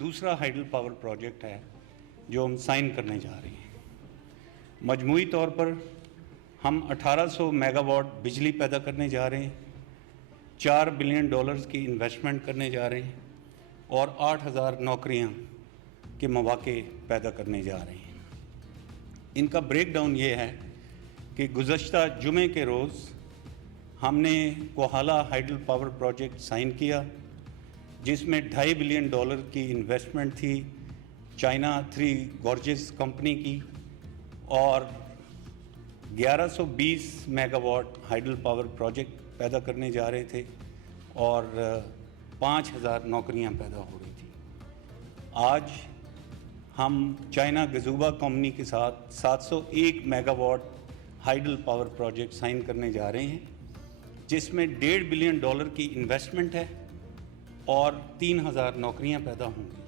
دوسرا hydel power project ہے جو ہم سائن کرنے جا رہے ہیں۔ مجموعی طور پر ہم 1800 میگا واٹ بجلی پیدا کرنے جا رہے ہیں، $4 بلین کی انویسٹمنٹ کرنے جا رہے ہیں اور 8000 نوکریاں کے مواقع پیدا کرنے جا رہے ہیں۔ ان کا بریک ڈاؤن یہ ہے کہ گزشتہ جمعے کے روز ہم نے Kohala hydel power project sign کیا، جس میں $2.5 بلین کی انویسٹمنٹ تھی چائنا 3 گورجز کمپنی کی، اور 1120 mega what hydel power project پیدا کرنے جا رہے تھے اور 5000 نوکریاں پیدا ہو رہی تھیں۔ آج ہم چائنا گزوبا کمپنی کے ساتھ 701 megawatt hydel power project sign کرنے جا رہے ہیں، جس میں $1.5 بلین کی انویسٹمنٹ ہے اور 3000 نوکریاں پیدا ہوں گی۔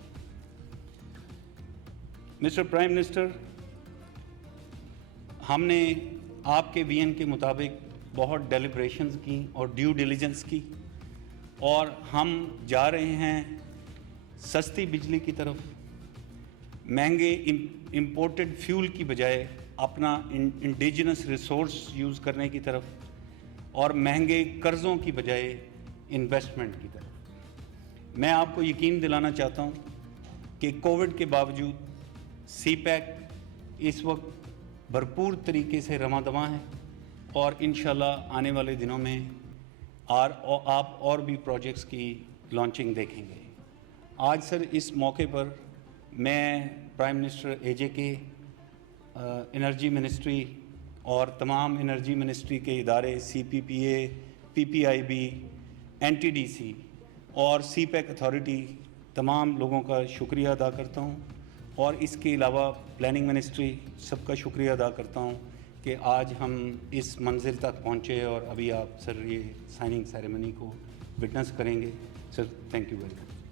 مسٹر پرائم منسٹر، ہم نے آپ کے وی این کے مطابق بہت ڈیلیبریشنز کی اور ڈیو ڈیلیجنس کی، اور ہم جا رہے ہیں سستی بجلی کی طرف، مہنگے امپورٹڈ فیول کی بجائے اپنا انڈیجنس ریسورس یوز کرنے کی طرف، اور مہنگے قرضوں کی بجائے انویسٹمنٹ کی طرف۔ میں آپ کو یقین دلانا چاہتا ہوں کہ کووڈ کے باوجود سی پیک اس وقت بھرپور طریقے سے رواں دواں ہے، اور انشاءاللہ آنے والے دنوں میں آپ اور بھی پروجیکٹس کی لانچنگ دیکھیں گے۔ آج سر اس موقع پر میں prime minister AJK، energy ministry اور تمام انرجی منسٹری کے ادارے CPPA، PPIB، NTDC اور سی پیک اتھارٹی، تمام لوگوں کا شکریہ ادا کرتا ہوں، اور اس کے علاوہ پلاننگ منسٹری سب کا شکریہ ادا کرتا ہوں کہ آج ہم اس منزل تک پہنچے، اور ابھی آپ سر یہ سائننگ سیریمنی کو وٹنس کریں گے۔ Sir thank you very much.